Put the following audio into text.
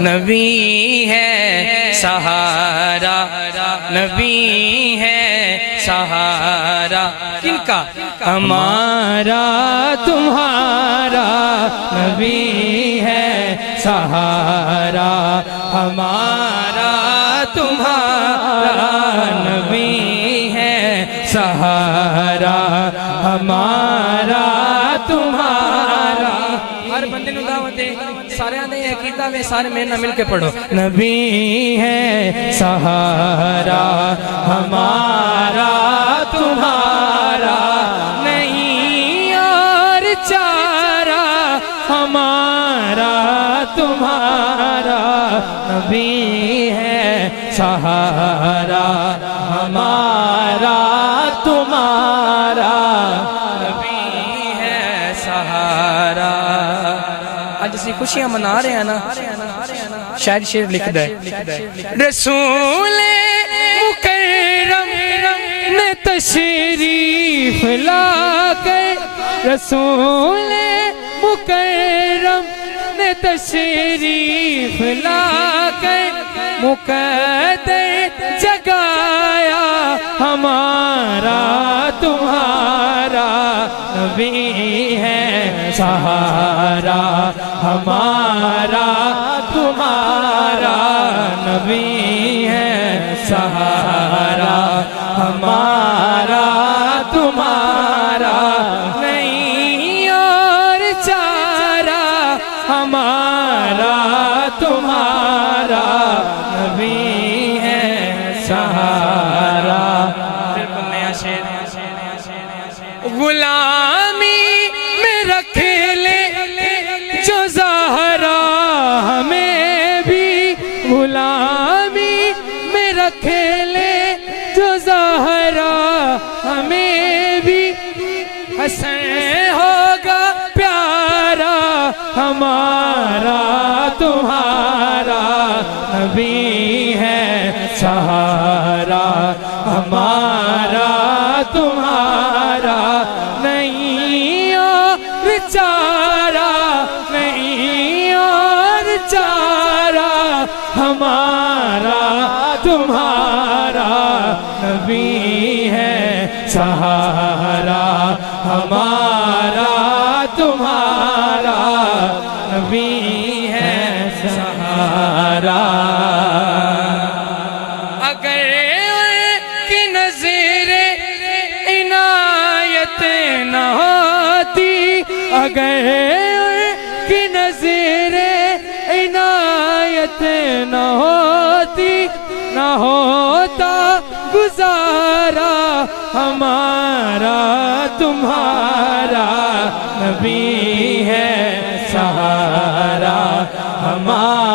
نبی ہے سہارا، نبی ہے سہارا کن کا؟ ہمارا تمہارا نبی ہے سہارا، ہمارا تمہارا نبی ہے سہارا، ہمارا تمہارا۔ ہر بندے نو دعوت ہے، سارے آنے عقیدہ میں سارے میرے نہ مل کے پڑھو۔ نبی ہے سہارا، ہمارا تمہارا، نہیں اور چارہ، ہمارا تمہارا نبی ہے سہارا، ہمارا تمہارا نبی ہے سہارا۔ آج اسی خوشیاں منا رہے ہیں نا، شاید شعر لکھ دے۔ رسول مکرم نے تشریف لا کر، رسول مکرم نے تشریف لا کر مقدر جگایا، ہمارا تمہارا نبی ہے سہارا، ہمارا تمہارا نبی ہے سہارا، ہمارا تمہارا، نہیں اور چارہ، ہمارا تمہارا نبی ہے سہارا۔ بالکل نیا شعر۔ غلامی میں رکھ لے جو زہرا ہمیں بھی، غلامی میں رکھ لے جو زہرا ہمیں بھی، حسن ہوگا پیارا، ہمارا تمہارا نبی ہے سہارا، ہمارا تمہارا، نہیں اور چارہ، نہیں اور چارہ، ہمارا تمہارا نبی ہے سہارا، ہمارا تمہارا نبی ہے سہارا۔ اگر کی نظر عنایت نہ ہوتی، اگر کی نظر عنایت نہ ہوتی، نہ ہوتا گزارا، ہمارا تمہارا نبی ہے سہارا، ہمارا